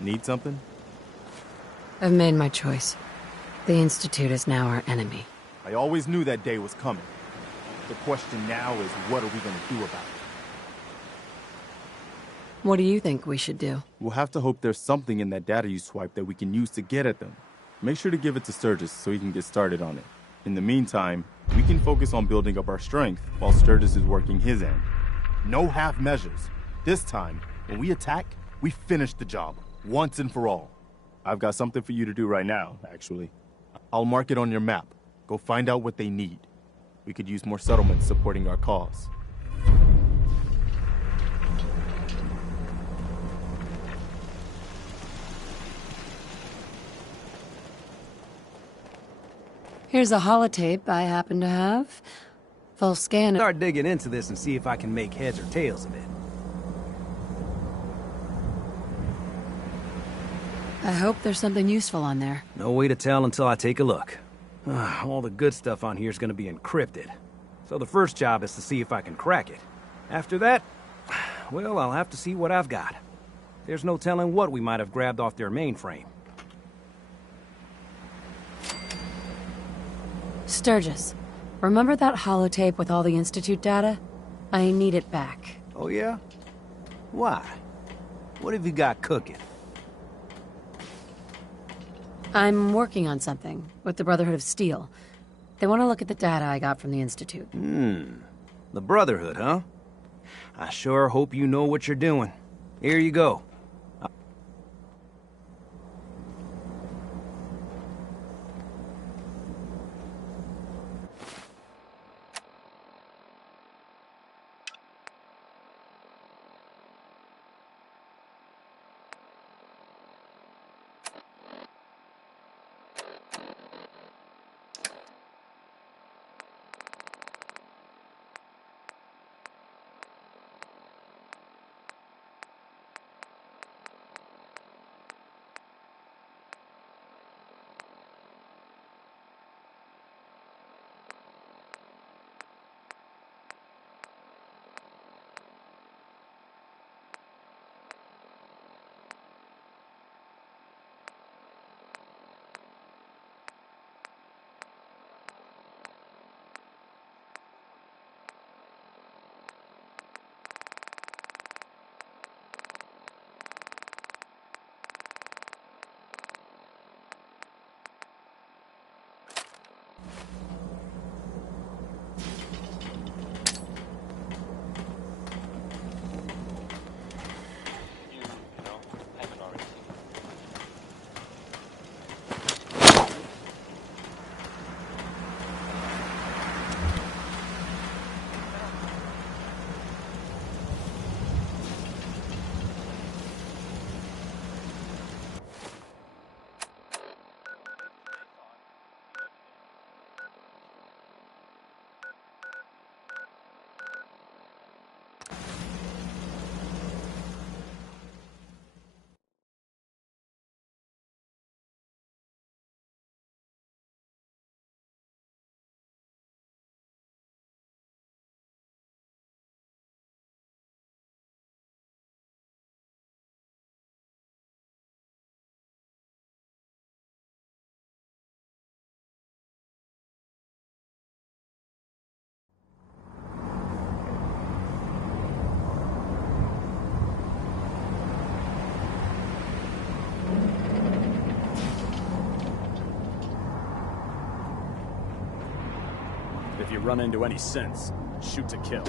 Need something? I've made my choice. The Institute is now our enemy. I always knew that day was coming. The question now is, what are we gonna do about it? What do you think we should do? We'll have to hope there's something in that data you swiped that we can use to get at them. Make sure to give it to Sturgis so he can get started on it. In the meantime, we can focus on building up our strength while Sturgis is working his end. No half measures. This time, when we attack, we finish the job, once and for all. I've got something for you to do right now, actually. I'll mark it on your map. Go find out what they need. We could use more settlements supporting our cause. Here's a holotape I happen to have. Full scan of— Start digging into this and see if I can make heads or tails of it. I hope there's something useful on there. No way to tell until I take a look. All the good stuff on here is gonna be encrypted. So the first job is to see if I can crack it. After that, well, I'll have to see what I've got. There's no telling what we might have grabbed off their mainframe. Sturgis, remember that holotape with all the Institute data? I need it back. Oh yeah? Why? What have you got cooking? I'm working on something with the Brotherhood of Steel. They want to look at the data I got from the Institute. The Brotherhood, huh? I sure hope you know what you're doing. Here you go. If you run into any sense, shoot to kill.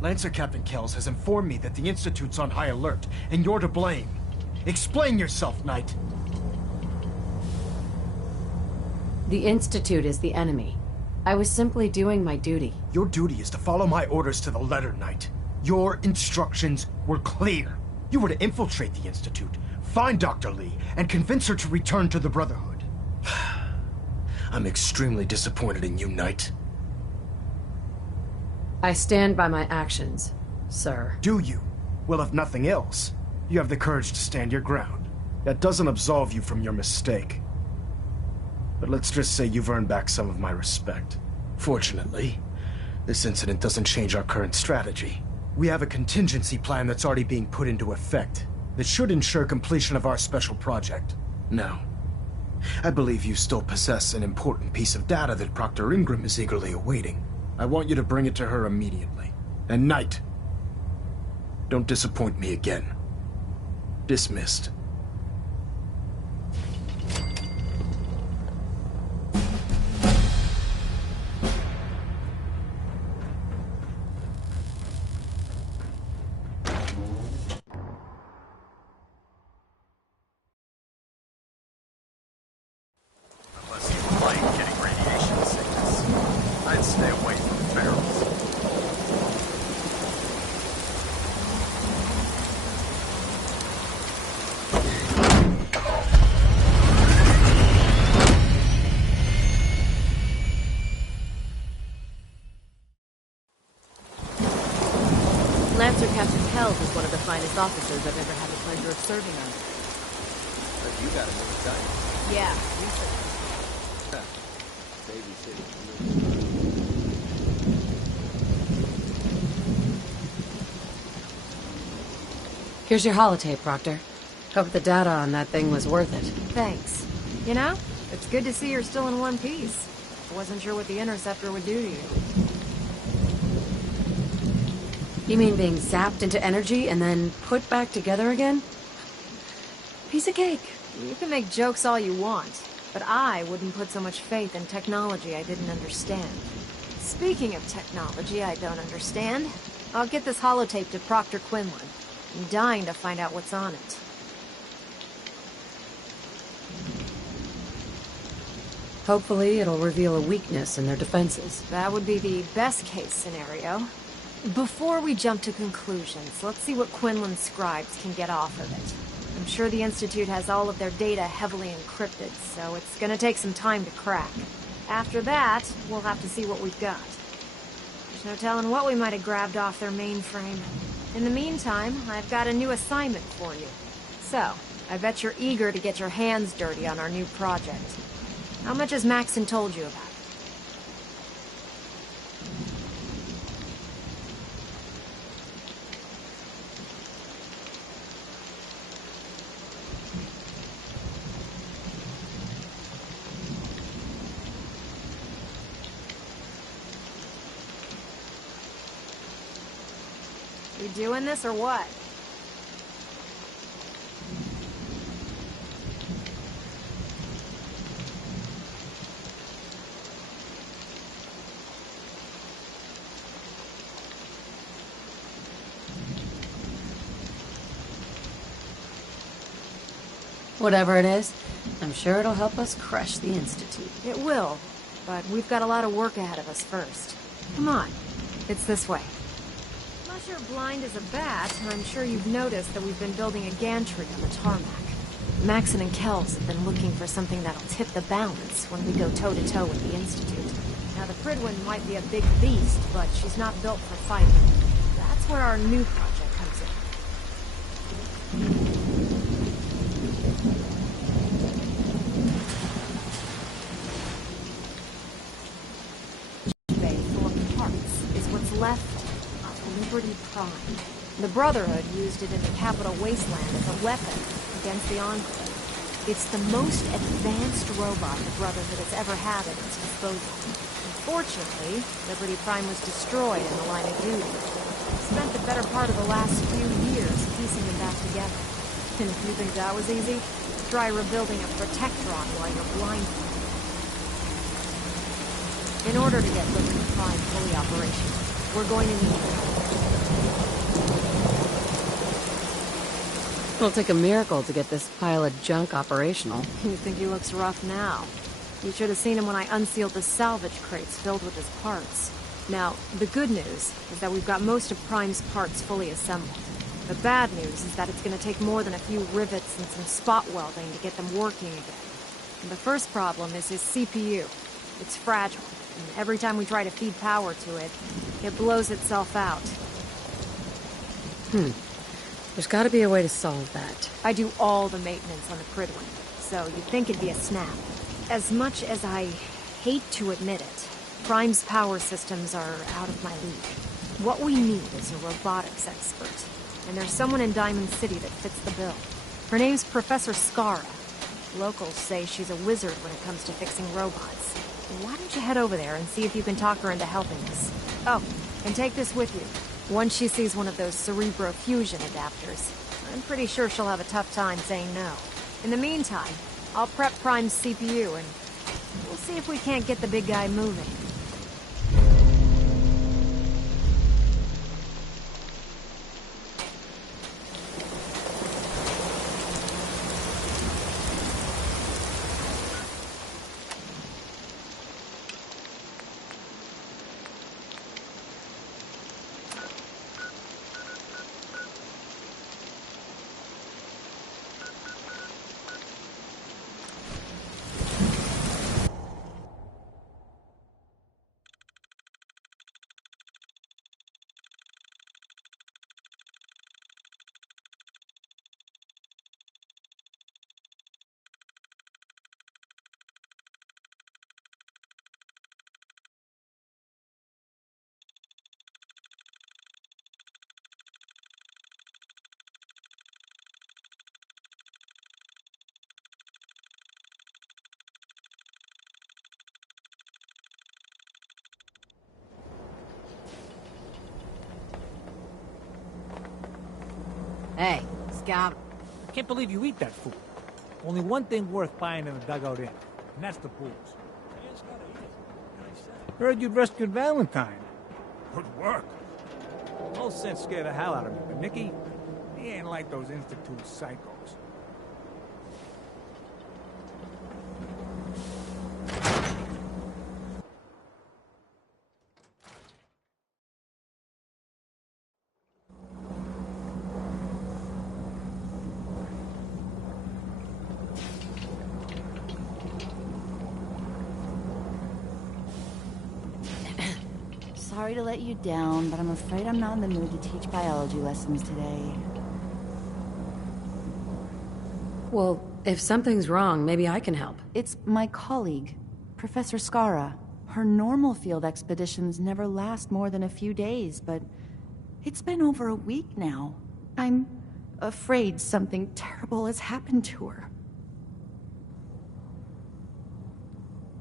Lancer Captain Kells has informed me that the Institute's on high alert, and you're to blame. Explain yourself, Knight. The Institute is the enemy. I was simply doing my duty. Your duty is to follow my orders to the letter, Knight. Your instructions were clear. You were to infiltrate the Institute, find Dr. Lee, and convince her to return to the Brotherhood. I'm extremely disappointed in you, Knight. I stand by my actions, sir. Do you? Well, if nothing else, you have the courage to stand your ground. That doesn't absolve you from your mistake. But let's just say you've earned back some of my respect. Fortunately, this incident doesn't change our current strategy. We have a contingency plan that's already being put into effect that should ensure completion of our special project. Now, I believe you still possess an important piece of data that Proctor Ingram is eagerly awaiting. I want you to bring it to her immediately. And Knight, don't disappoint me again. Dismissed. Unless you like getting radiation sickness, I'd stay away from ferals. Lancer Captain Kells is one of the finest officers I've ever had the pleasure of serving under. But you got a new type. Yeah, here's your holotape, Proctor. Hope the data on that thing was worth it. Thanks. You know, it's good to see you're still in one piece. I wasn't sure what the Interceptor would do to you. You mean being zapped into energy and then put back together again? Piece of cake. You can make jokes all you want, but I wouldn't put so much faith in technology I didn't understand. Speaking of technology I don't understand, I'll get this holotape to Proctor Quinlan. I'm dying to find out what's on it. Hopefully it'll reveal a weakness in their defenses. That would be the best-case scenario. Before we jump to conclusions, let's see what Quinlan's scribes can get off of it. I'm sure the Institute has all of their data heavily encrypted, so it's gonna take some time to crack. After that, we'll have to see what we've got. There's no telling what we might have grabbed off their mainframe. In the meantime, I've got a new assignment for you. So, I bet you're eager to get your hands dirty on our new project. How much has Maxon told you about it? We doing this or what? Whatever it is, I'm sure it'll help us crush the Institute. It will, but we've got a lot of work ahead of us first. Come on, it's this way. Unless you're blind as a bat, I'm sure you've noticed that we've been building a gantry on the tarmac. Maxon and Kells have been looking for something that'll tip the balance when we go toe-to-toe with the Institute. Now, the Pridwin might be a big beast, but she's not built for fighting. That's where our new project comes in. Left of Liberty Prime. The Brotherhood used it in the Capital Wasteland as a weapon against the Enclave. It's the most advanced robot the Brotherhood has ever had at its disposal. Unfortunately, Liberty Prime was destroyed in the line of duty. We spent the better part of the last few years piecing them back together. And if you think that was easy, try rebuilding a Protectron while you're blindfolded. In order to get Liberty Prime fully operational, we're going to need help. It'll take a miracle to get this pile of junk operational. You think he looks rough now? You should have seen him when I unsealed the salvage crates filled with his parts. Now, the good news is that we've got most of Prime's parts fully assembled. The bad news is that it's going to take more than a few rivets and some spot welding to get them working again. And the first problem is his CPU. It's fragile. and every time we try to feed power to it, it blows itself out. There's gotta be a way to solve that. I do all the maintenance on the Prydwen, so you'd think it'd be a snap. As much as I hate to admit it, Prime's power systems are out of my league. What we need is a robotics expert, and there's someone in Diamond City that fits the bill. Her name's Professor Skara. Locals say she's a wizard when it comes to fixing robots. Why don't you head over there and see if you can talk her into helping us? Oh, and take this with you. Once she sees one of those cerebro fusion adapters, I'm pretty sure she'll have a tough time saying no. In the meantime, I'll prep Prime's CPU and we'll see if we can't get the big guy moving. Hey, Scout. I can't believe you eat that food. Only one thing worth buying in the dugout inn, and that's the booze. Heard you'd rescued Valentine. Good work. No sense scared the hell out of me, but Nicky, he ain't like those Institute psychos. Sorry to let you down, but I'm afraid I'm not in the mood to teach biology lessons today. Well, if something's wrong, maybe I can help. It's my colleague, Professor Skara. Her normal field expeditions never last more than a few days, but it's been over a week now. I'm afraid something terrible has happened to her.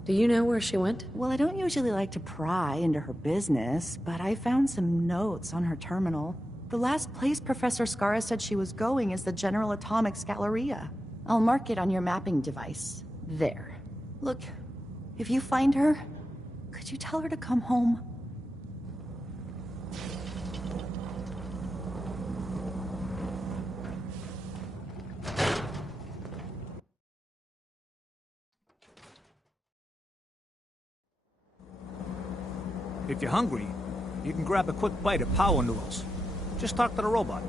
Do you know where she went? Well, I don't usually like to pry into her business, but I found some notes on her terminal. The last place Professor Skara said she was going is the General Atomics Galleria. I'll mark it on your mapping device. There. Look, if you find her, could you tell her to come home? If you're hungry, you can grab a quick bite of power noodles. Just talk to the robot.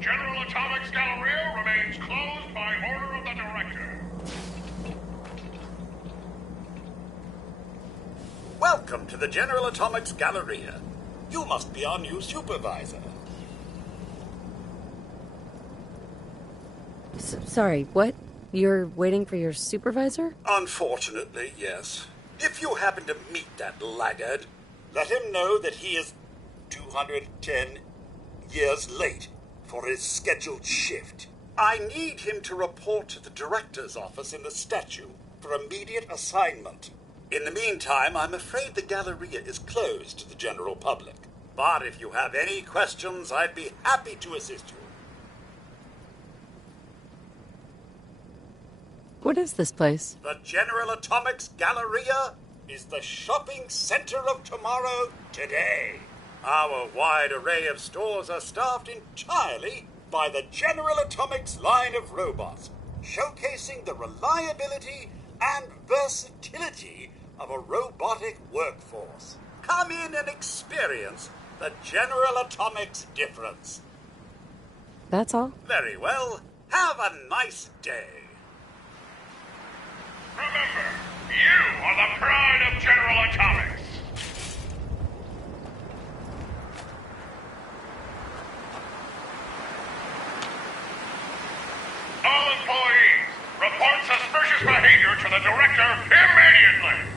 General Atomics Galleria remains closed by order of the Director. Welcome to the General Atomics Galleria. You must be our new supervisor. Sorry, what? You're waiting for your supervisor? Unfortunately, yes. If you happen to meet that laggard, let him know that he is 210 years late for his scheduled shift. I need him to report to the director's office in the statue for immediate assignment. In the meantime, I'm afraid the Galleria is closed to the general public. But if you have any questions, I'd be happy to assist you. What is this place? The General Atomics Galleria is the shopping center of tomorrow today. Our wide array of stores are staffed entirely by the General Atomics line of robots, showcasing the reliability and versatility of a robotic workforce. Come in and experience the General Atomics difference. That's all? Very well. Have a nice day. Remember, you are the pride of General Atomics. All employees, report suspicious behavior to the director immediately.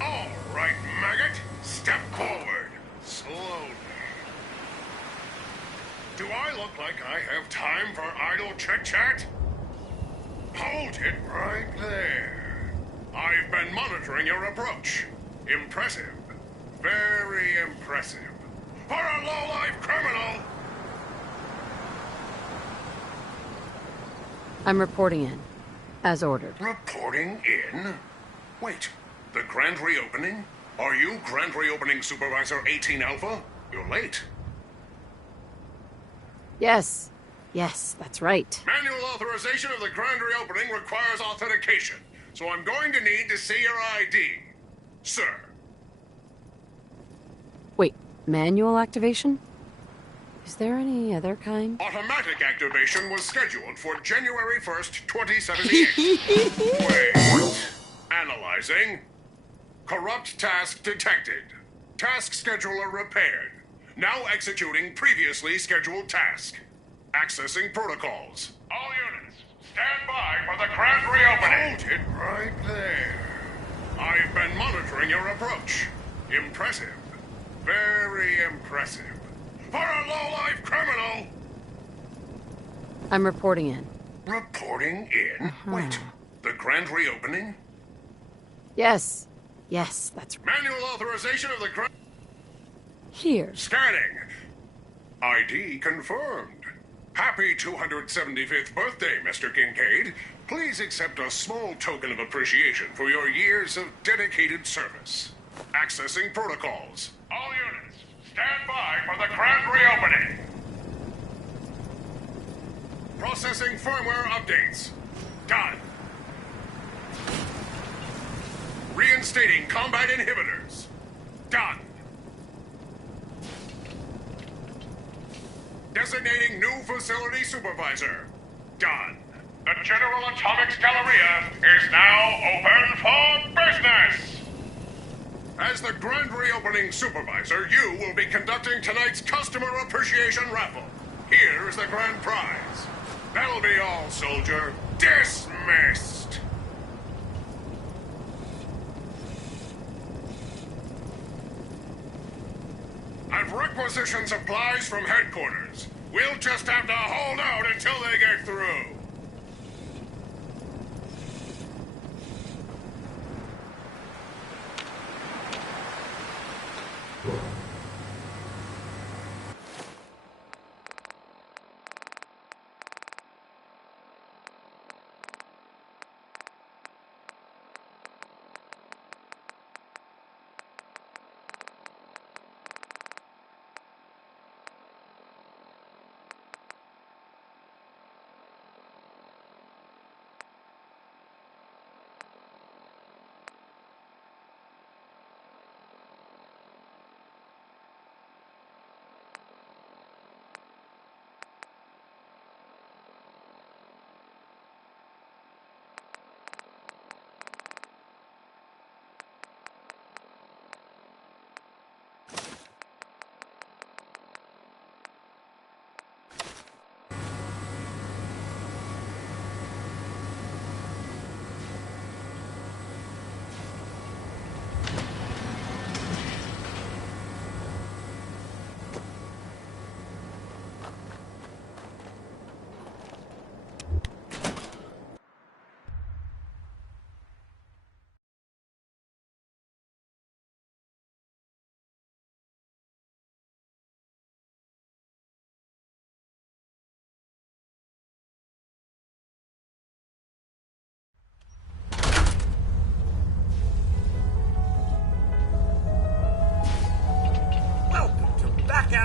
All right, maggot. Step forward. Slowly. Do I look like I have time for idle chit-chat? Hold it right there. I've been monitoring your approach. Impressive. Very impressive. For a low-life criminal! I'm reporting in. As ordered. Reporting in? Wait, the grand reopening? Are you Grand Reopening Supervisor 18 Alpha? You're late. Yes. Yes, that's right. Manual authorization of the grand reopening requires authentication, so I'm going to need to see your ID. Sir. Wait, manual activation? Is there any other kind? Automatic activation was scheduled for January 1st, 2078. Wait. Analyzing. Corrupt task detected. Task scheduler repaired. Now executing previously scheduled task. Accessing protocols. All units, stand by for the grand reopening. Hold it right there. I've been monitoring your approach. Impressive. Very impressive. For a low-life criminal! I'm reporting in. Reporting in? Wait, the grand reopening? Yes. Yes, that's right. Manual authorization of the grand... Here. Scanning. ID confirmed. Happy 275th birthday, Mr. Kincaid. Please accept a small token of appreciation for your years of dedicated service. Accessing protocols. All units, stand by for the grand reopening. Processing firmware updates. Done. Reinstating combat inhibitors. Done. Designating new facility supervisor. Done. The General Atomics Galleria is now open for business! As the grand reopening supervisor, you will be conducting tonight's customer appreciation raffle. Here is the grand prize. That'll be all, soldier. Dismissed! I've requisitioned supplies from headquarters. We'll just have to hold out until they get through.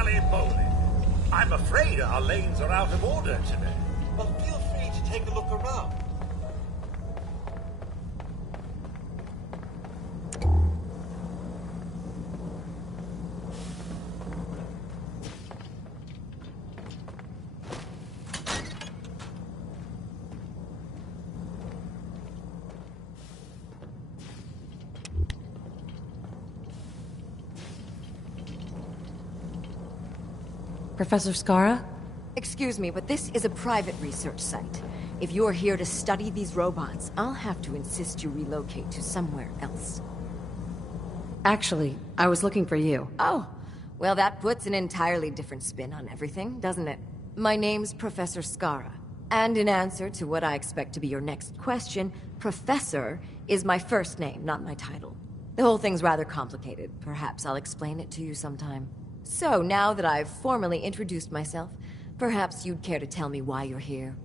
Golly moly. I'm afraid our lanes are out of order today. But feel free to take a look around. Professor Skara? Excuse me, but this is a private research site. If you're here to study these robots, I'll have to insist you relocate to somewhere else. Actually, I was looking for you. Oh, well that puts an entirely different spin on everything, doesn't it? My name's Professor Skara, and in answer to what I expect to be your next question, Professor is my first name, not my title. The whole thing's rather complicated. Perhaps I'll explain it to you sometime. So, now that I've formally introduced myself, perhaps you'd care to tell me why you're here.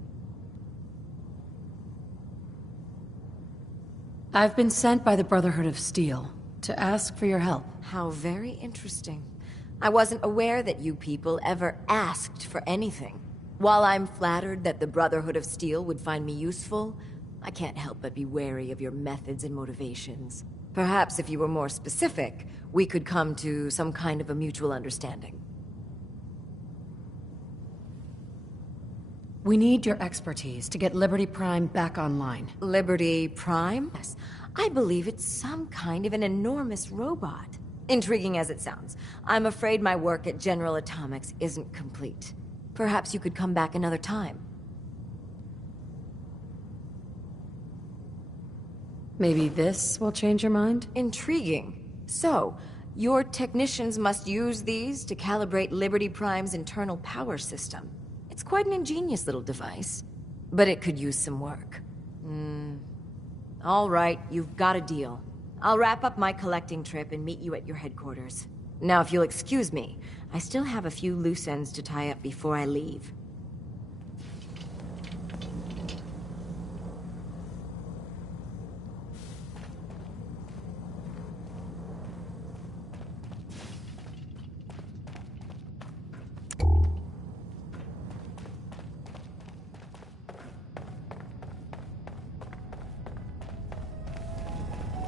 I've been sent by the Brotherhood of Steel to ask for your help. How very interesting. I wasn't aware that you people ever asked for anything. While I'm flattered that the Brotherhood of Steel would find me useful, I can't help but be wary of your methods and motivations. Perhaps if you were more specific, we could come to some kind of a mutual understanding. We need your expertise to get Liberty Prime back online. Liberty Prime? Yes. I believe it's some kind of an enormous robot. Intriguing as it sounds, I'm afraid my work at General Atomics isn't complete. Perhaps you could come back another time. Maybe this will change your mind? Intriguing. So, your technicians must use these to calibrate Liberty Prime's internal power system. It's quite an ingenious little device, but it could use some work. All right, you've got a deal. I'll wrap up my collecting trip and meet you at your headquarters. Now, if you'll excuse me, I still have a few loose ends to tie up before I leave.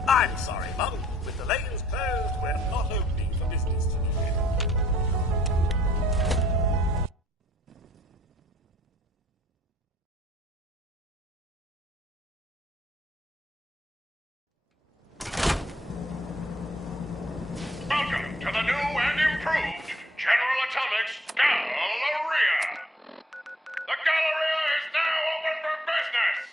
I'm sorry, Mum. With the lanes closed, we're not opening for business today. Welcome to the new and improved General Atomics Galleria. The Galleria is now open for business.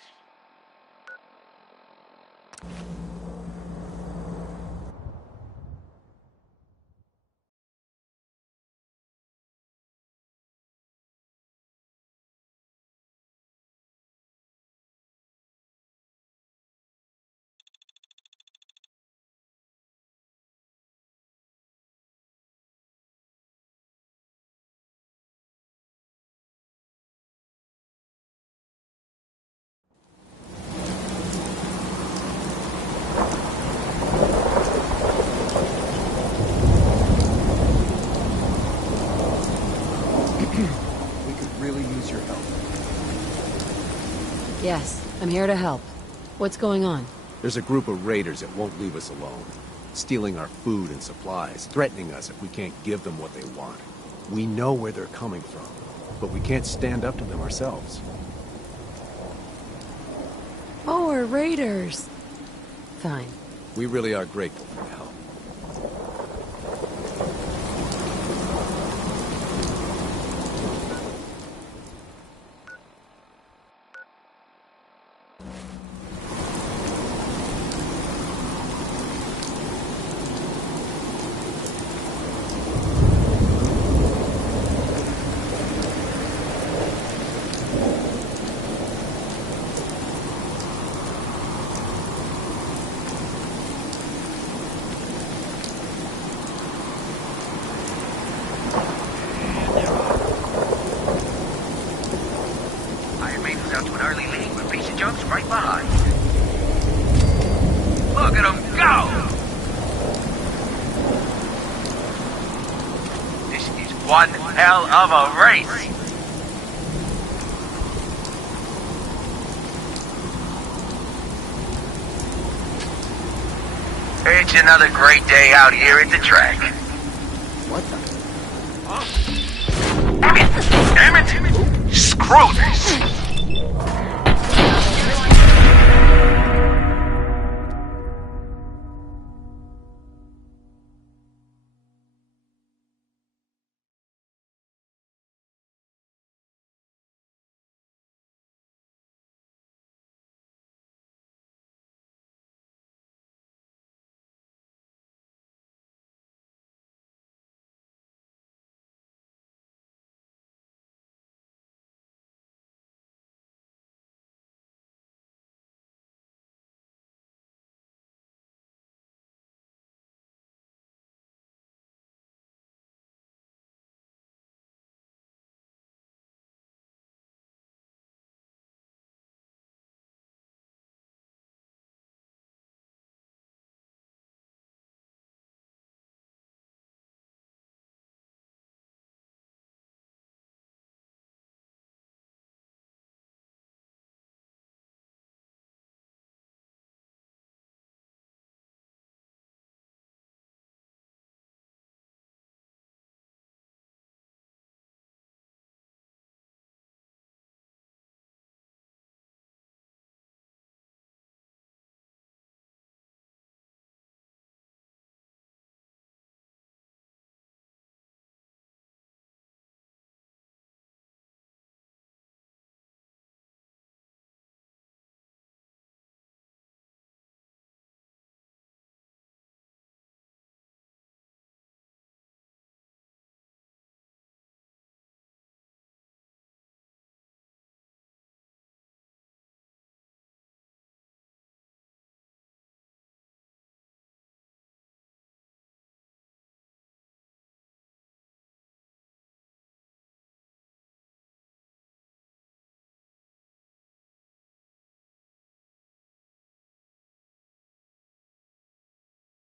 Yes, I'm here to help. What's going on? There's a group of raiders that won't leave us alone. Stealing our food and supplies, threatening us if we can't give them what they want. We know where they're coming from, but we can't stand up to them ourselves. More raiders! Fine. We really are grateful for the help. One hell of a race. It's another great day out here at the track. What the? Huh? Damn it! Screw this!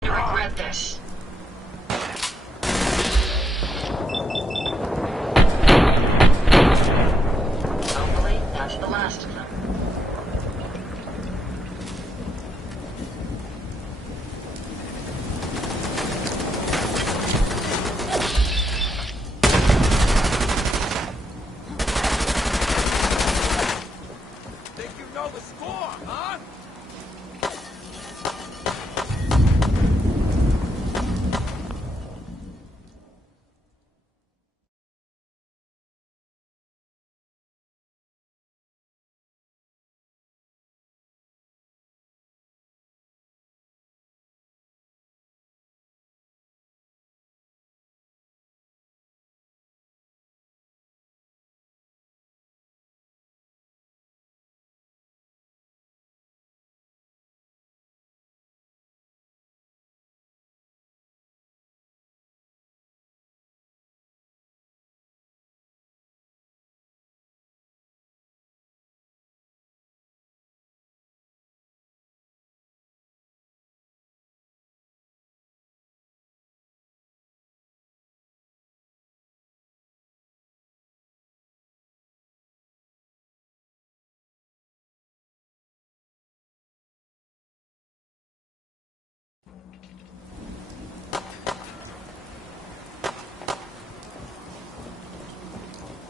Regret this. Hopefully, that's the last of them. Think you know the score, huh?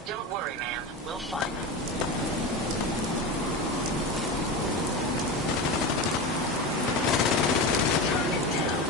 Don't worry, man. We'll find them. Target down.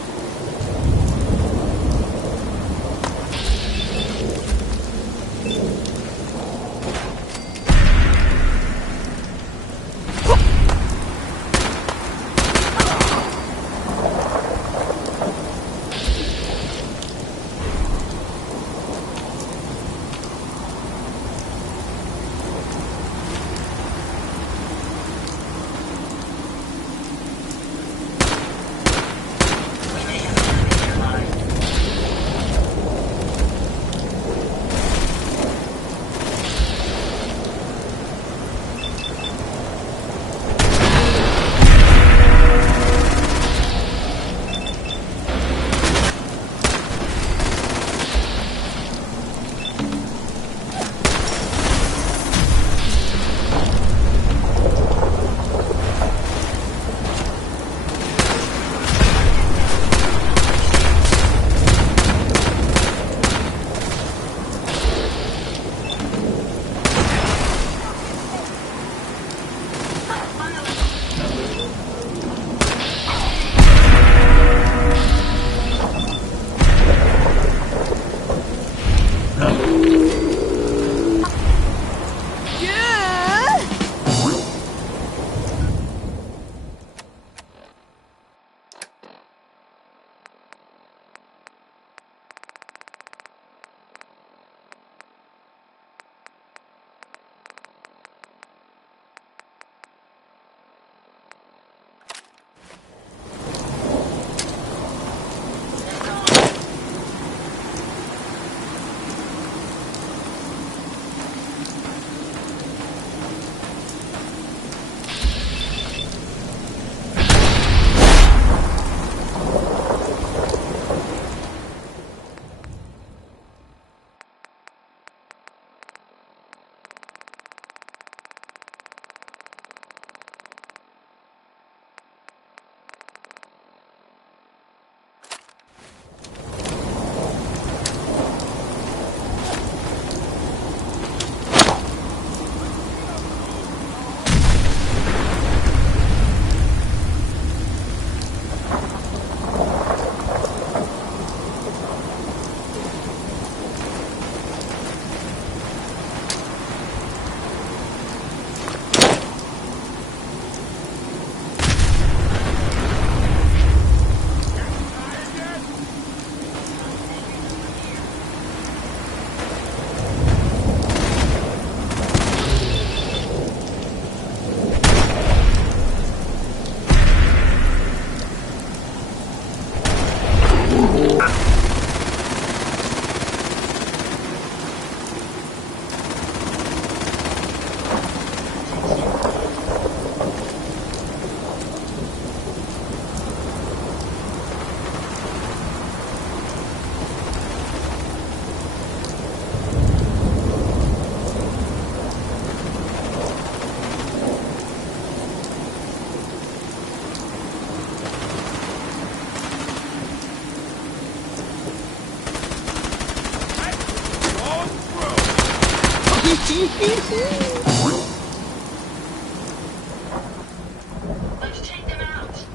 Let's take them out.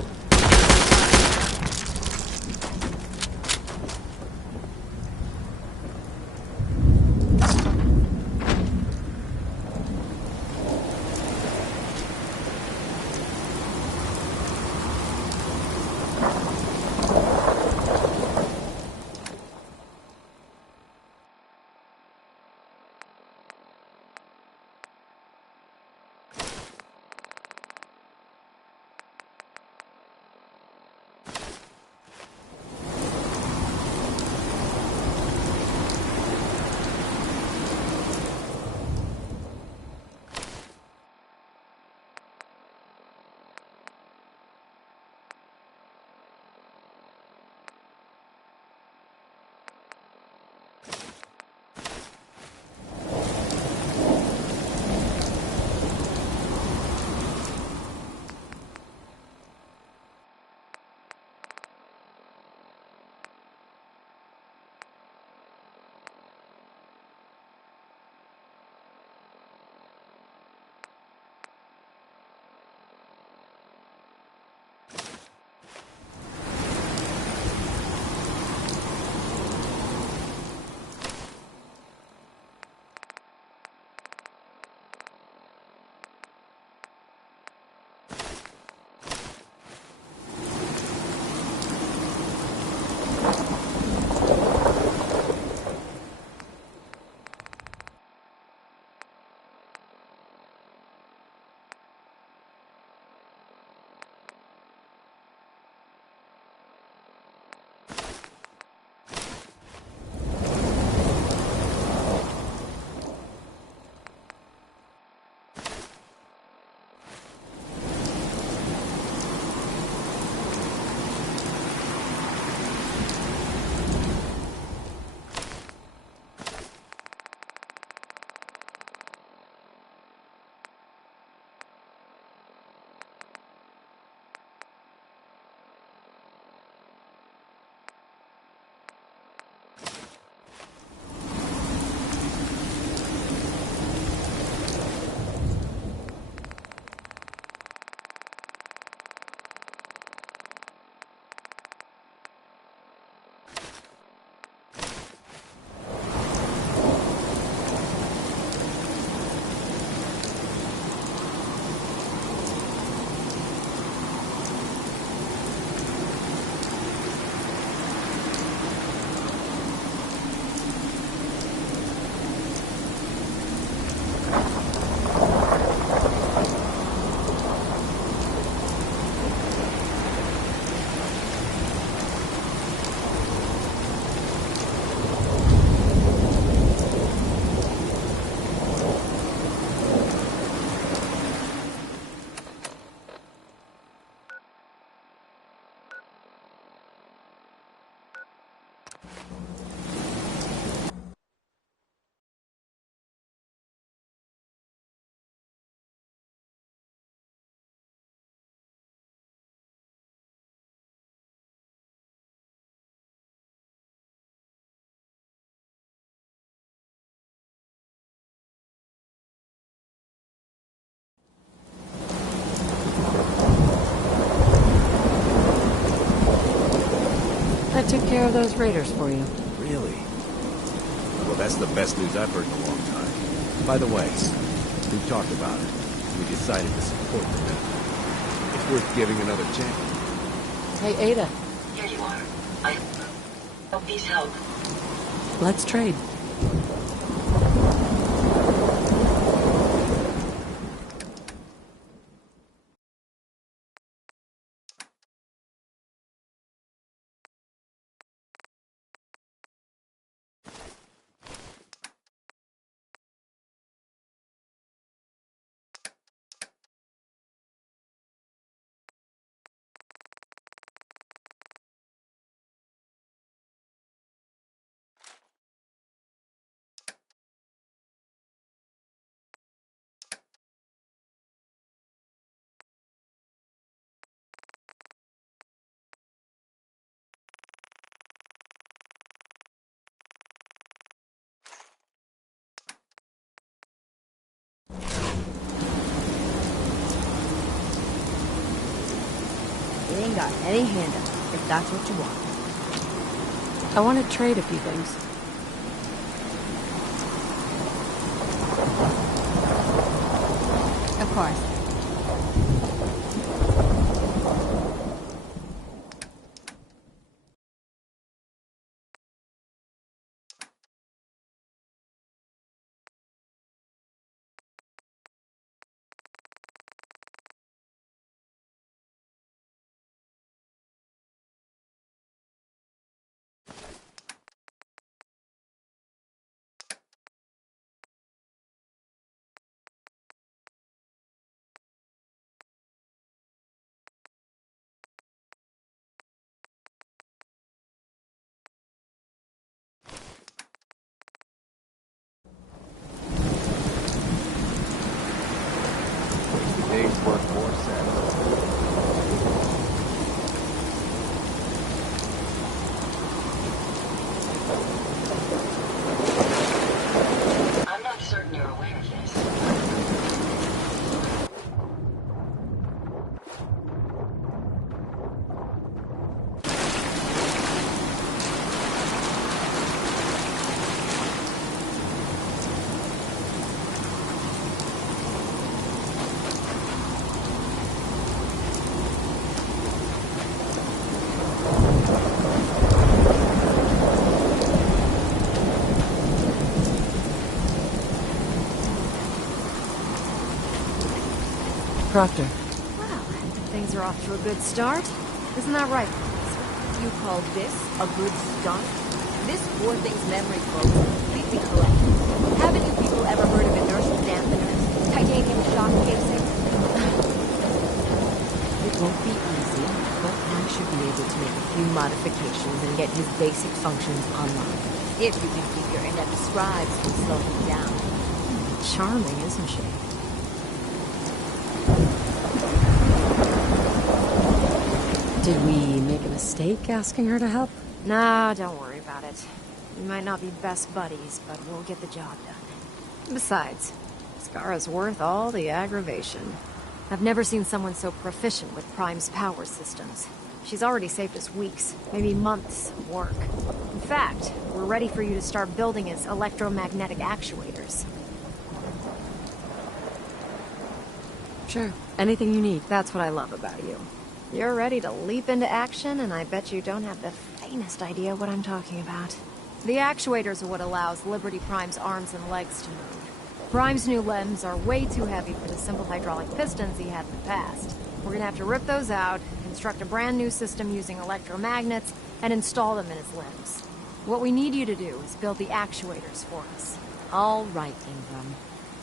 I took care of those raiders for you. Really? Well, that's the best news I've heard in a long time. By the way, we talked about it. We decided to support the men. It's worth giving another chance. Hey, Ada. Here you are. I hope these help. Let's trade. ain't got any hand up, if that's what you want. I want to trade a few things. Of course. Days worth more sense. I'm not certain you're aware of this. Proctor. Well, things are off to a good start. Isn't that right? You call this a good start? This poor thing's memory probe is completely correct. Haven't you people ever heard of inertial dampeners? Titanium shock casing? It won't be easy, but I should be able to make a few modifications and get his basic functions online. If you can keep your inept scribes from slowing him down. Charming, isn't she? Did we make a mistake asking her to help? Nah, don't worry about it. We might not be best buddies, but we'll get the job done. Besides, Skara's worth all the aggravation. I've never seen someone so proficient with Prime's power systems. She's already saved us weeks, maybe months of work. In fact, we're ready for you to start building his electromagnetic actuators. Sure. Anything you need. That's what I love about you. You're ready to leap into action, and I bet you don't have the faintest idea what I'm talking about. The actuators are what allows Liberty Prime's arms and legs to move. Prime's new limbs are way too heavy for the simple hydraulic pistons he had in the past. We're gonna have to rip those out, construct a brand new system using electromagnets, and install them in his limbs. What we need you to do is build the actuators for us. All right, Ingram.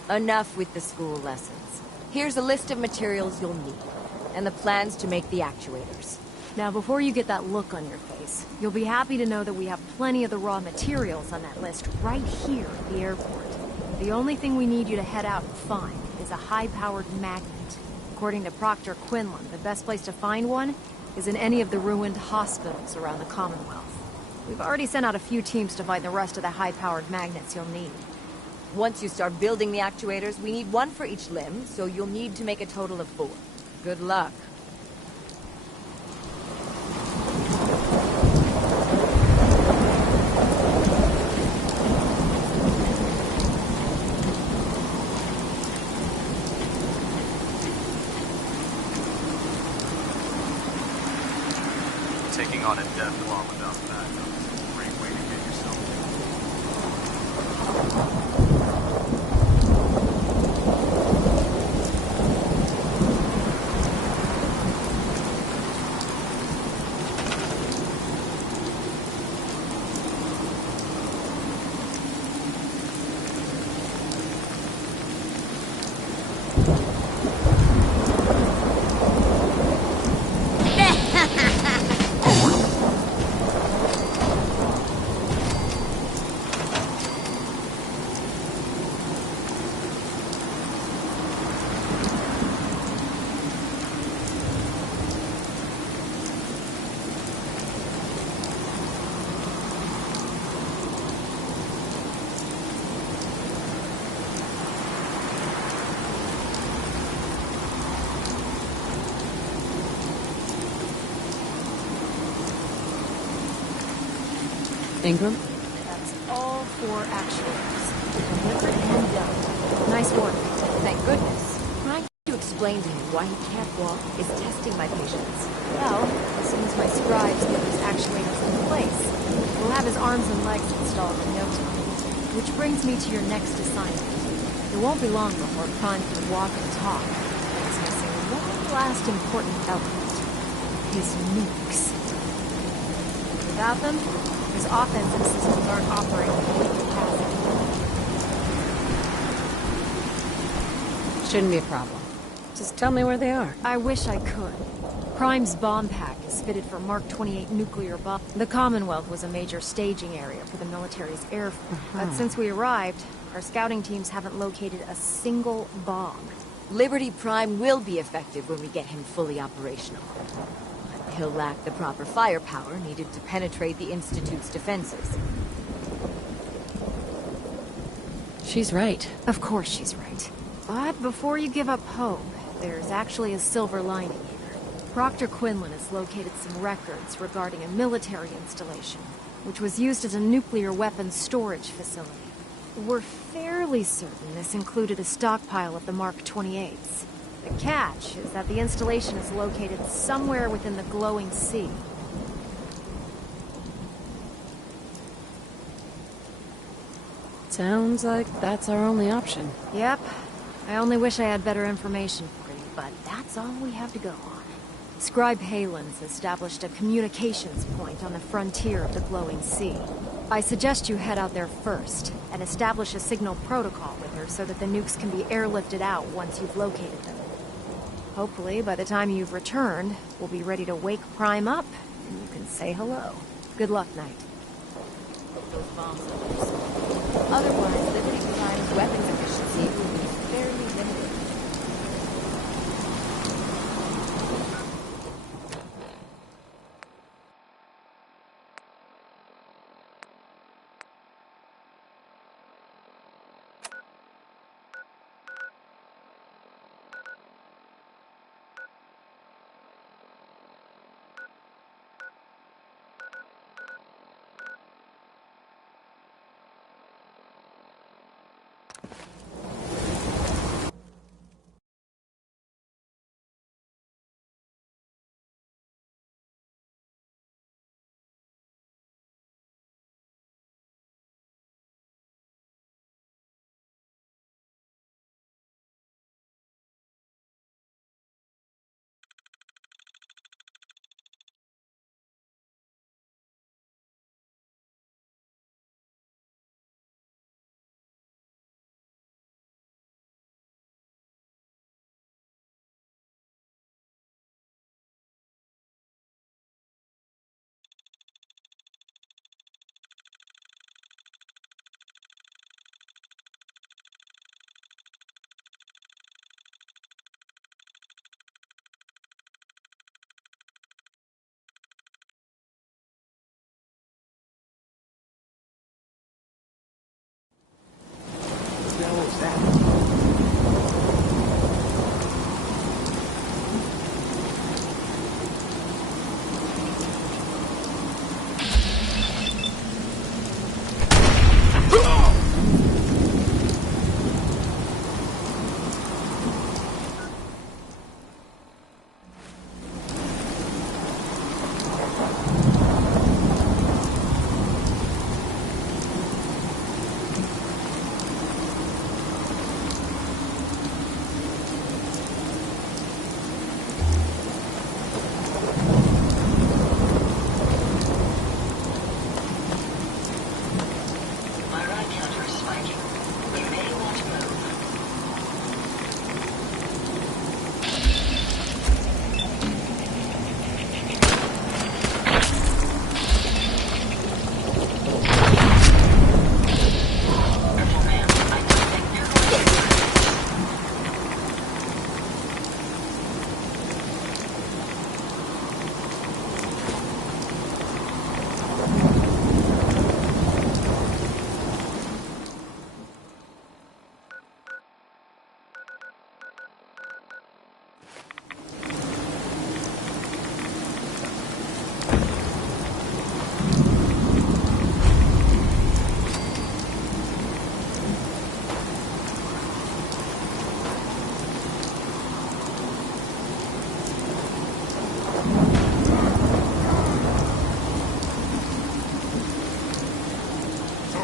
Enough with the school lessons. Here's a list of materials you'll need, and the plans to make the actuators. Now, before you get that look on your face, you'll be happy to know that we have plenty of the raw materials on that list right here at the airport. The only thing we need you to head out and find is a high-powered magnet. According to Proctor Quinlan, the best place to find one is in any of the ruined hospitals around the Commonwealth. We've already sent out a few teams to find the rest of the high-powered magnets you'll need. Once you start building the actuators, we need one for each limb, so you'll need to make a total of 4. Good luck. Taking on a death claw without backup is a great way to get yourself Ingram? That's all 4 actuators. Delivered and done. Nice work. Thank goodness. Trying to explain to him why he can't walk is testing my patience. Well, as soon as my scribes get these actuators in place, we'll have his arms and legs installed in no time. Which brings me to your next assignment. It won't be long before Prime can walk and talk. He's missing one last important element. His nukes. Without them, his offensive systems aren't operating at full capacity. Shouldn't be a problem. Just tell me where they are. I wish I could. Prime's bomb pack is fitted for Mark 28 nuclear bomb. The Commonwealth was a major staging area for the military's air force. But since we arrived, our scouting teams haven't located a single bomb. Liberty Prime will be effective when we get him fully operational. But he'll lack the proper firepower needed to penetrate the Institute's defenses. She's right. Of course she's right. But before you give up hope, there's actually a silver lining here. Proctor Quinlan has located some records regarding a military installation, which was used as a nuclear weapons storage facility. We're fairly certain this included a stockpile of the Mark 28s. The catch is that the installation is located somewhere within the glowing sea. Sounds like that's our only option. Yep. I only wish I had better information for you, but that's all we have to go on. Scribe Halen's established a communications point on the frontier of the glowing sea. I suggest you head out there first, and establish a signal protocol with her so that the nukes can be airlifted out once you've located them. Hopefully, by the time you've returned, we'll be ready to wake Prime up, and you can say hello. Good luck, Knight. Those bombs are useful. Otherwise, Liberty Prime's weapons efficiency will be fairly limited.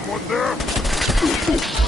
Someone there?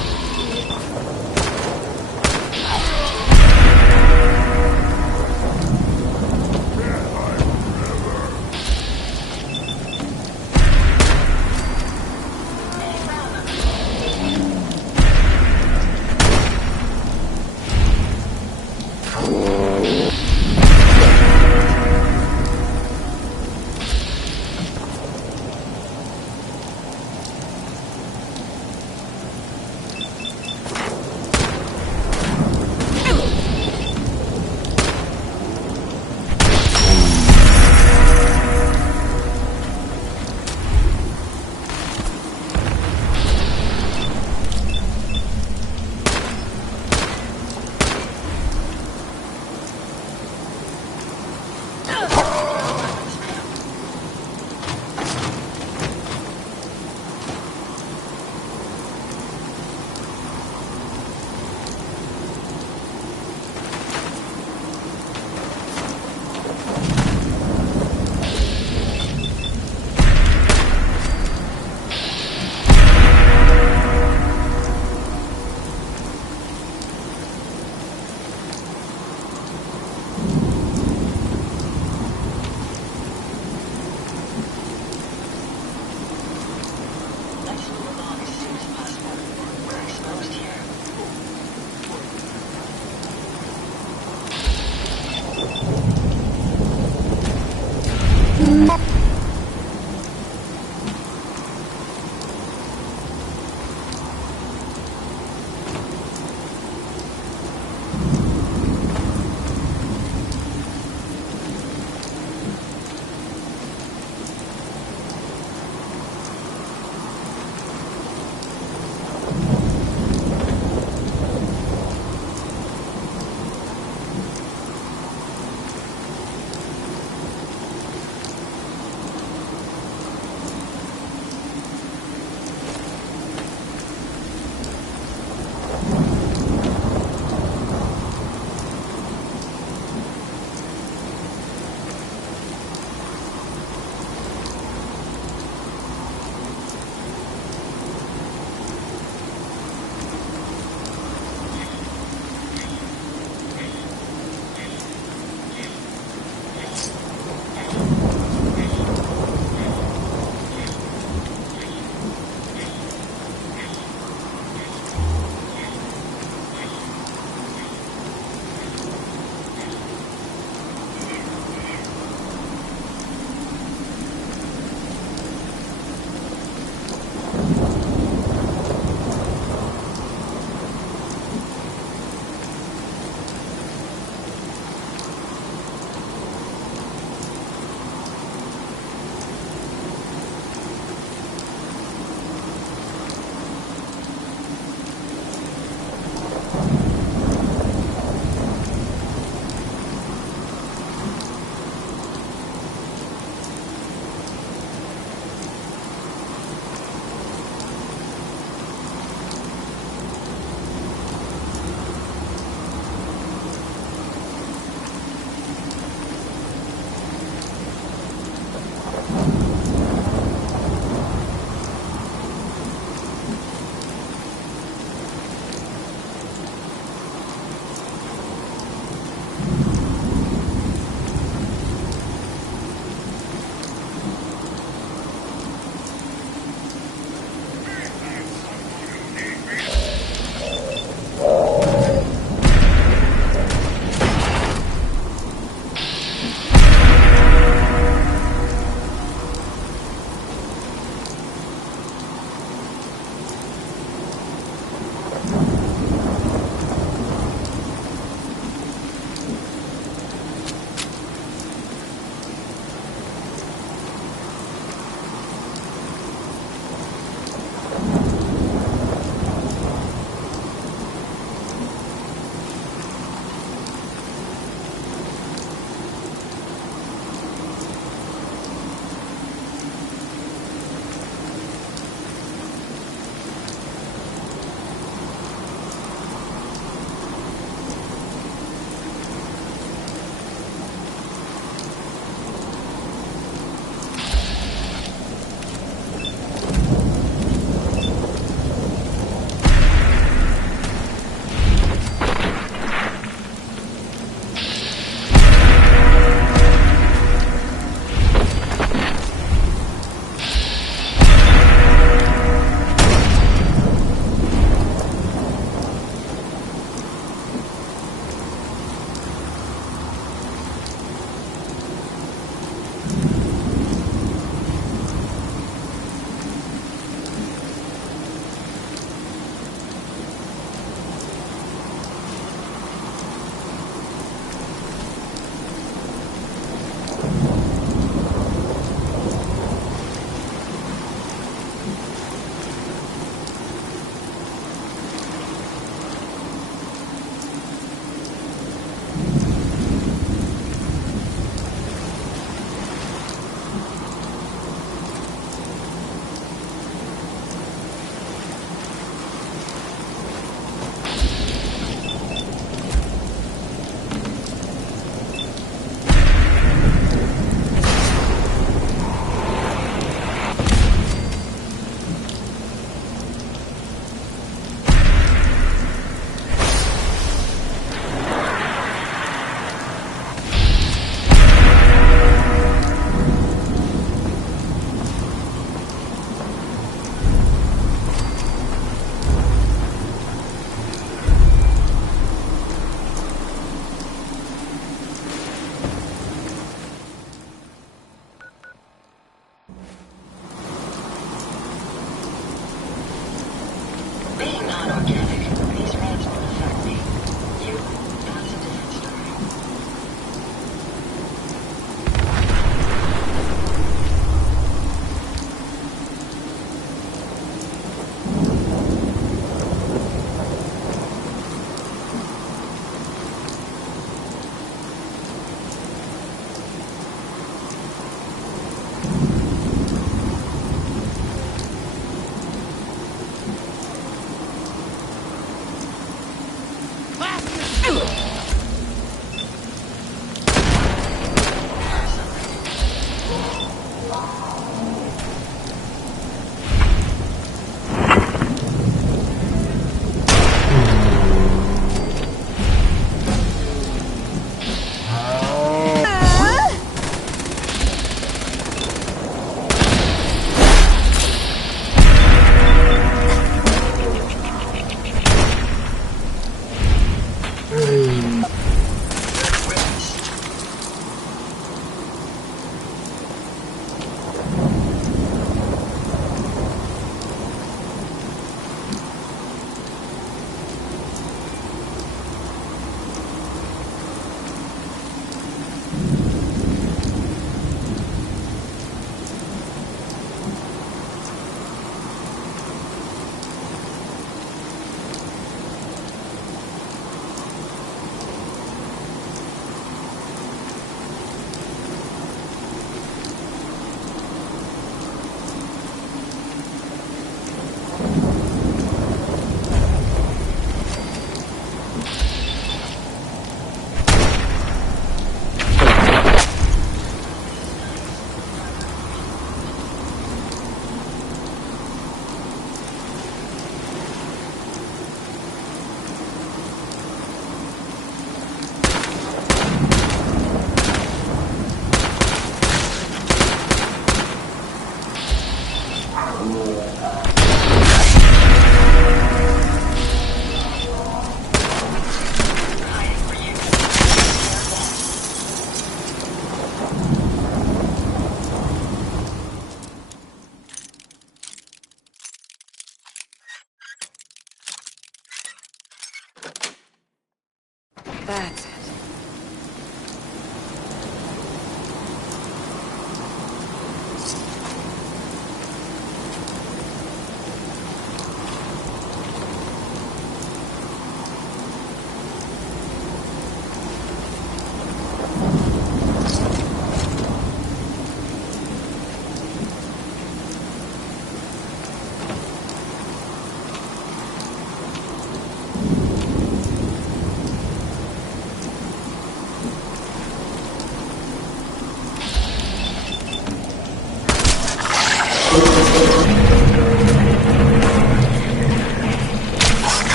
That's it.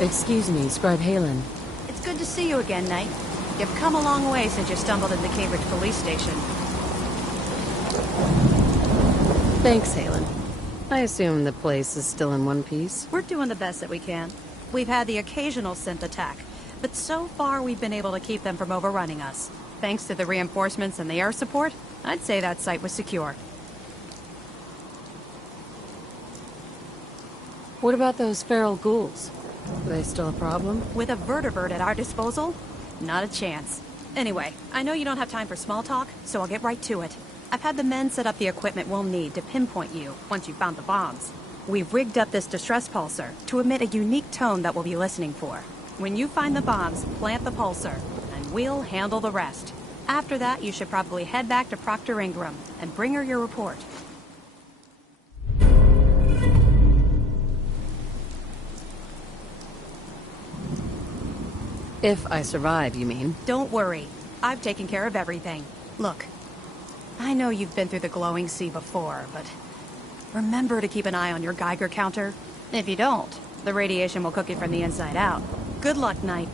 Excuse me, Scribe Halen. It's good to see you again, Knight. You've come a long way since you stumbled into Cambridge Police Station. Thanks, Halen. I assume the place is still in one piece? We're doing the best that we can. We've had the occasional synth attack, but so far we've been able to keep them from overrunning us. Thanks to the reinforcements and the air support, I'd say that site was secure. What about those feral ghouls? Are they still a problem? With a vertibird at our disposal? Not a chance. Anyway, I know you don't have time for small talk, so I'll get right to it. I've had the men set up the equipment we'll need to pinpoint you once you've found the bombs. We've rigged up this distress pulsar to emit a unique tone that we'll be listening for. When you find the bombs, plant the pulsar, and we'll handle the rest. After that, you should probably head back to Proctor Ingram and bring her your report. If I survive, you mean? Don't worry. I've taken care of everything. Look, I know you've been through the glowing sea before, but remember to keep an eye on your Geiger counter. If you don't, the radiation will cook you from the inside out. Good luck, Knight.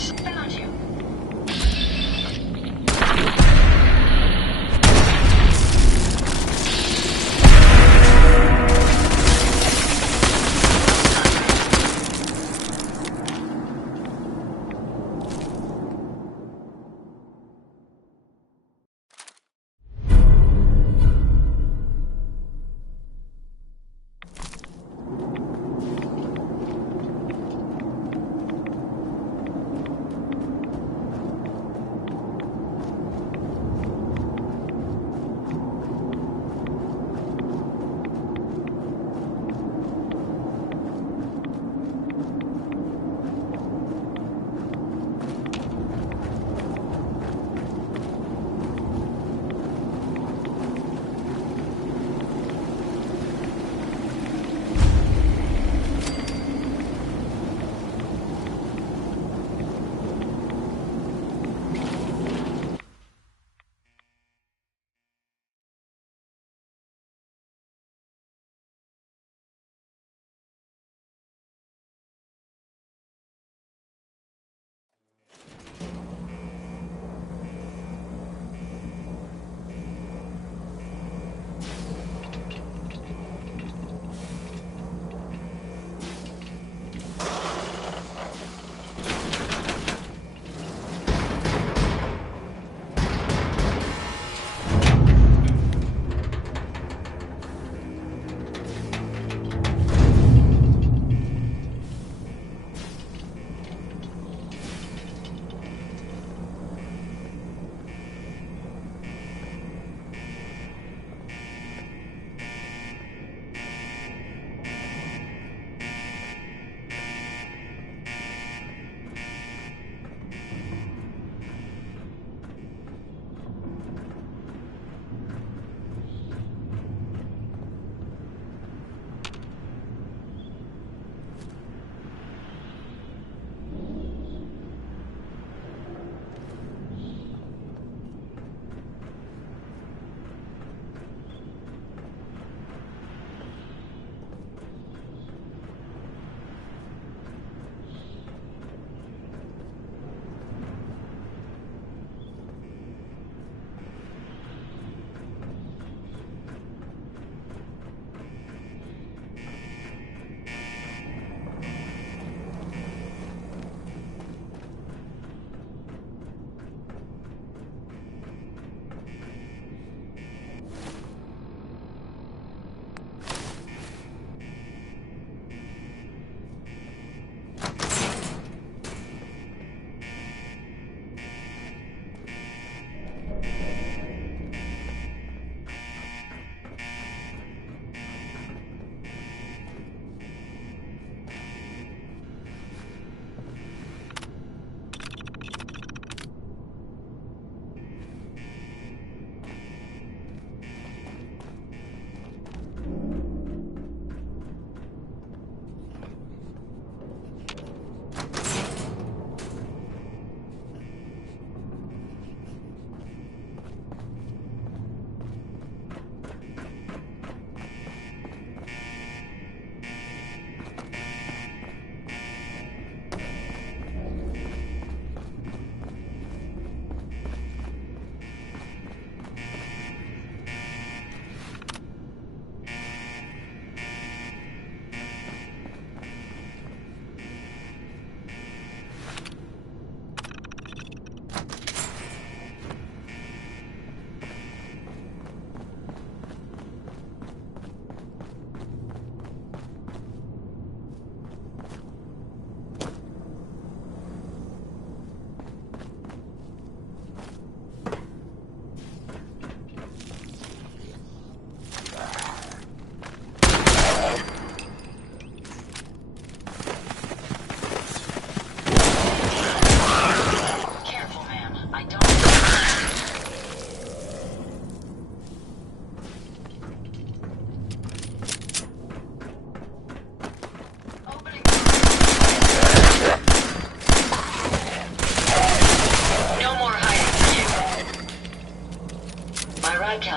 Thanks. Found you.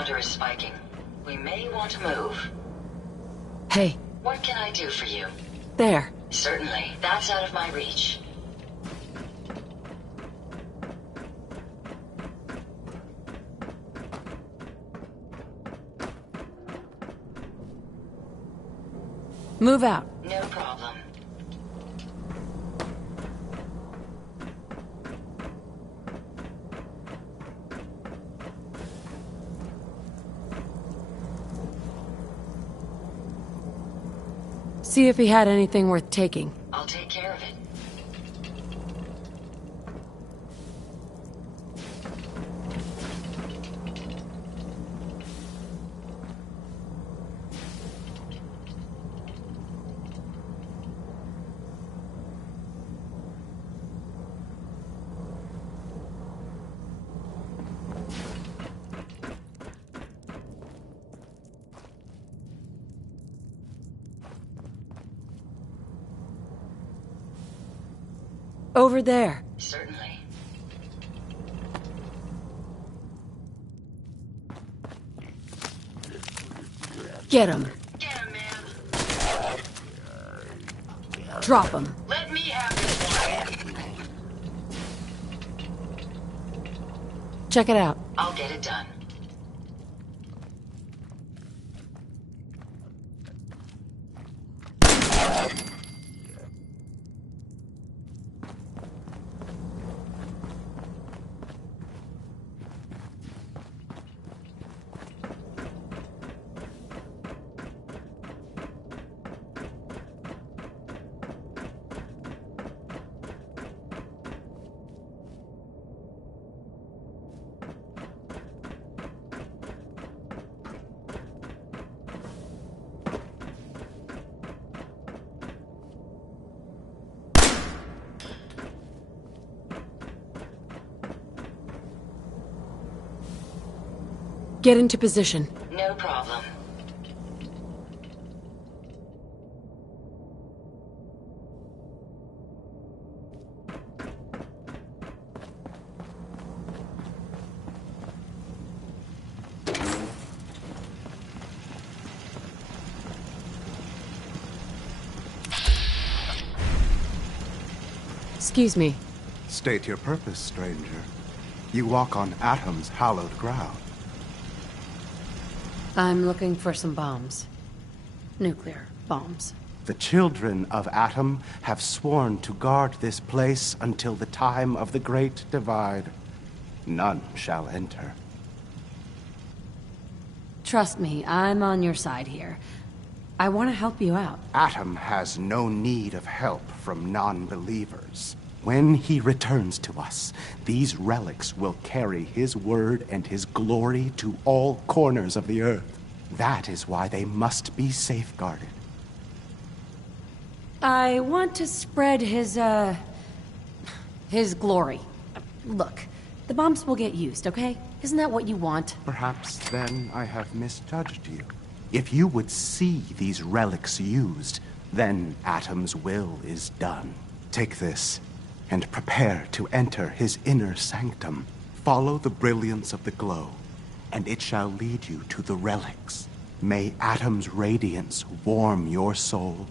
counter is spiking. We may want to move. Hey. What can I do for you? There. Certainly. That's out of my reach. Move out. No problem. See if he had anything worth taking. I'll take care of it. Over there. Certainly. Get him. Get him, man. Drop him. Let me have this one. Check it out. I'll get it done. Get into position. No problem. Excuse me. State your purpose, stranger. You walk on Atom's hallowed ground. I'm looking for some bombs. Nuclear bombs. The children of Atom have sworn to guard this place until the time of the Great Divide. None shall enter. Trust me, I'm on your side here. I want to help you out. Atom has no need of help from non-believers. When he returns to us, these relics will carry his word and his glory to all corners of the earth. That is why they must be safeguarded. I want to spread his glory. Look, the bombs will get used, okay? Isn't that what you want? Perhaps then I have misjudged you. If you would see these relics used, then Atom's will is done. Take this, and prepare to enter his inner sanctum. Follow the brilliance of the glow, and it shall lead you to the relics. May Atom's radiance warm your soul.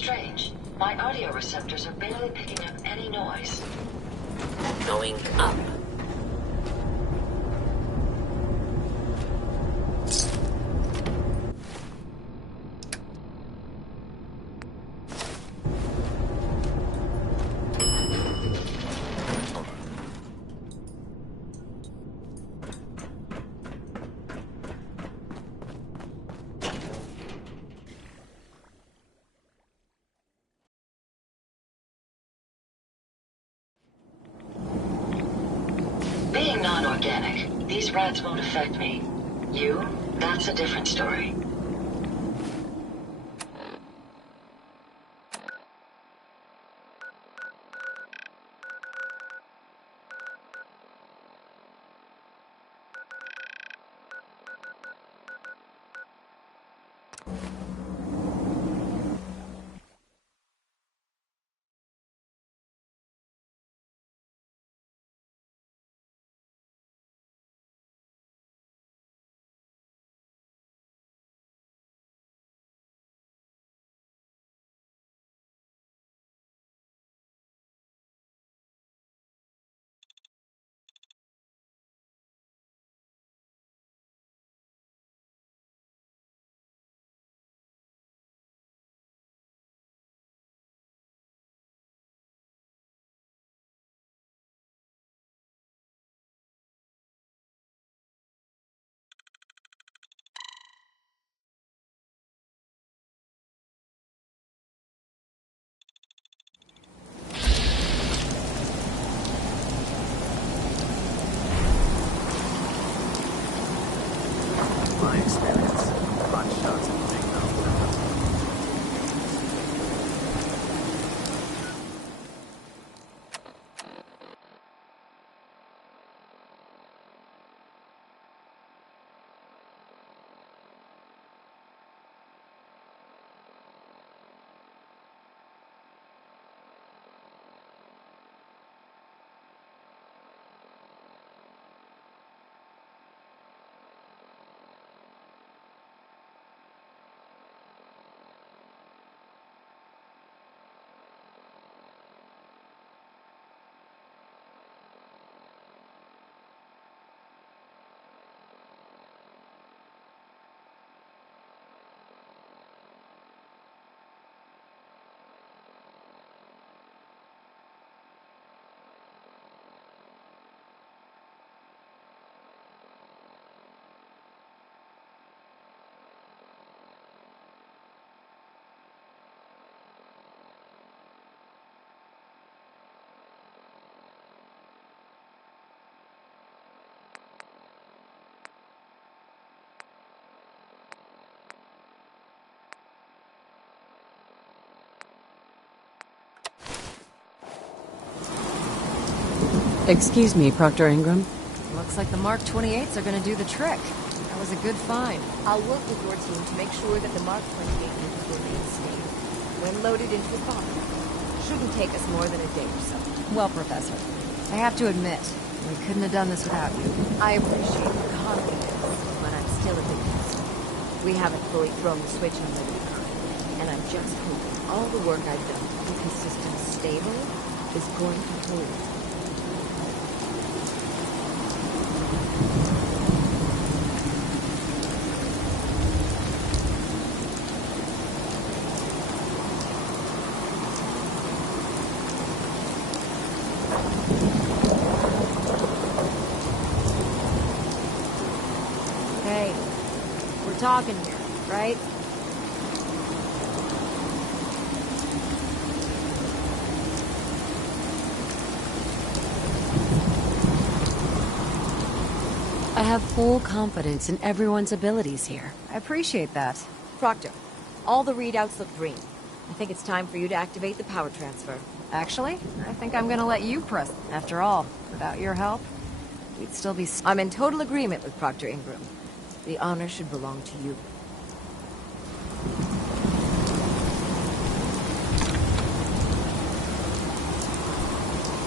strange. My audio receptors are barely picking up any noise. Going up. Being non-organic, these rats won't affect me. You? That's a different story. My experience. Hot shots and big mouth. Excuse me, Proctor Ingram. Looks like the Mark 28s are gonna do the trick. That was a good find. I'll work with your team to make sure that the Mark 28 unit remains stable when loaded into the bomb. Shouldn't take us more than a day or so. Well, Professor, I have to admit, we couldn't have done this without you. I appreciate your confidence, but I'm still a bit concerned. We haven't fully thrown the switch on Liberty Prime, and I'm just hoping all the work I've done to keep the system stable is going to hold. Hey, we're talking here, right? I have full confidence in everyone's abilities here. I appreciate that. Proctor, all the readouts look green. I think it's time for you to activate the power transfer. Actually, I think I'm gonna let you press. After all, without your help, we'd still be... I'm in total agreement with Proctor Ingram. The honor should belong to you.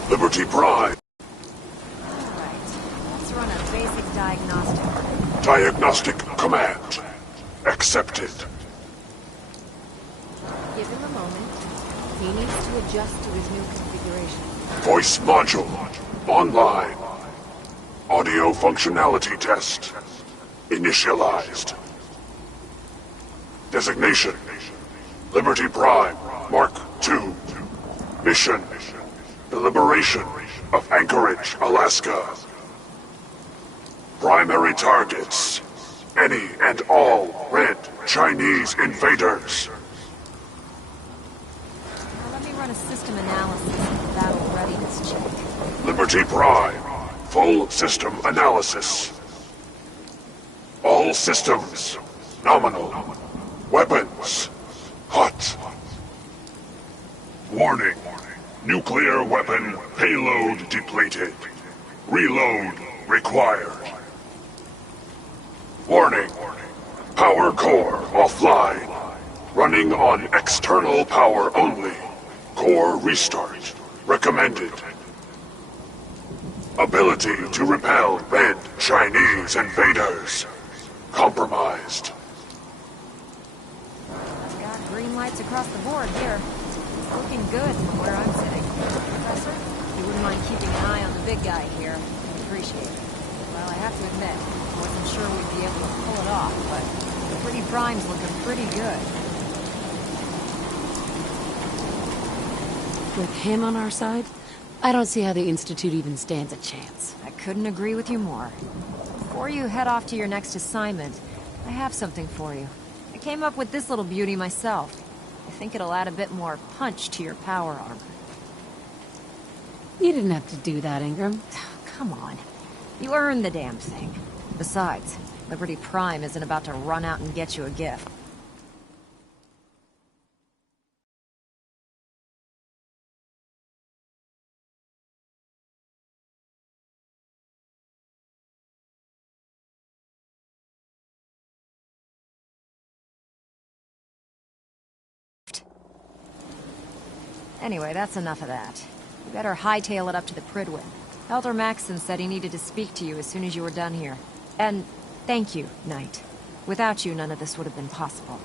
Liberty Prime. Alright, let's run a basic diagnostic. Diagnostic command. Accepted. Give him a moment. He needs to adjust to his new configuration. Voice module. Online. Audio functionality test. Initialized. Designation. Liberty Prime. Mark II. Mission. The liberation of Anchorage, Alaska. Primary targets. Any and all red Chinese invaders. Now let me run a system analysis and battle readiness check. Liberty Prime. Full system analysis. All systems. Nominal. Weapons. Hot. Warning. Nuclear weapon payload depleted. Reload required. Warning. Power core offline. Running on external power only. Core restart recommended. Ability to repel red Chinese invaders. Compromised. I've got green lights across the board here. It's looking good from where I'm sitting. Professor, you wouldn't mind keeping an eye on the big guy here. I'd appreciate it. Well, I have to admit, I wasn't sure we'd be able to pull it off, but the Pretty Prime's looking pretty good. With him on our side, I don't see how the Institute even stands a chance. I couldn't agree with you more. Before you head off to your next assignment, I have something for you. I came up with this little beauty myself. I think it'll add a bit more punch to your power armor. You didn't have to do that, Ingram. Come on. You earned the damn thing. Besides, Liberty Prime isn't about to run out and get you a gift. Anyway, that's enough of that. You better hightail it up to the Pridwin. Elder Maxson said he needed to speak to you as soon as you were done here. And thank you, Knight. Without you, none of this would have been possible.